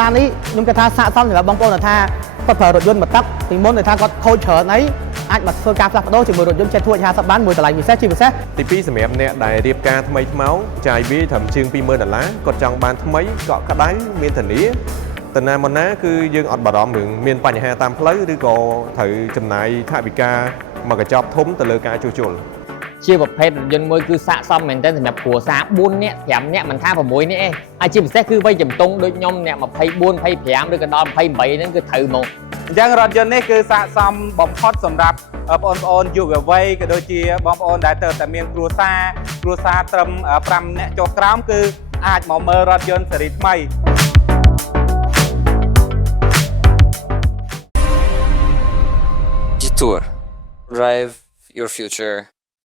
ឡាននេះខ្ញុំគិតថាស័ក្តិសមសម្រាប់បងប្អូនថាគាត់ប្រើរថយន្តមកទឹកពីមុនថាគាត់ខូចច្រើនអីអាចមកធ្វើការផ្លាស់ប្ដូរជាមួយរថយន្ត Z250 បានមួយតម្លៃពិសេសជាពិសេសទី2សម្រាប់អ្នកដែលរៀបការថ្មីថ្មោងចាយវាត្រឹមជាង$20000គាត់ចង់បានថ្មីកក់ក្ដៅមានធានាតើណាមកណាគឺយើងអត់បារម្ភរឿងមានបញ្ហាតាមផ្លូវឬក៏ត្រូវចំណាយថវិកាមកកញ្ចប់ធំទៅលើការជួសជុលជាប្រភេទរថយន្តមួយគឺស័ក្តិសមមែនទែនសម្រាប់គ្រួសារ4នាក់5នាក់មិនថា6នាក់ទេហើយជាពិសេសគឺវ័យជំទង់ដូចខ្ញុំអ្នក24 25ឬក៏ដល់28ហ្នឹងគឺត្រូវហ្មងអញ្ចឹងរថយន្តនេះគឺស័ក្តិសមបំផុតសម្រាប់បងប្អូនយុវវ័យក៏ដូចជាបងប្អូនដែលទៅតែមានគ្រួសារត្រឹម5នាក់ចុះក្រោមគឺអាចមកមើលរថយន្តស៊េរីថ្មី Detour. Drive your future.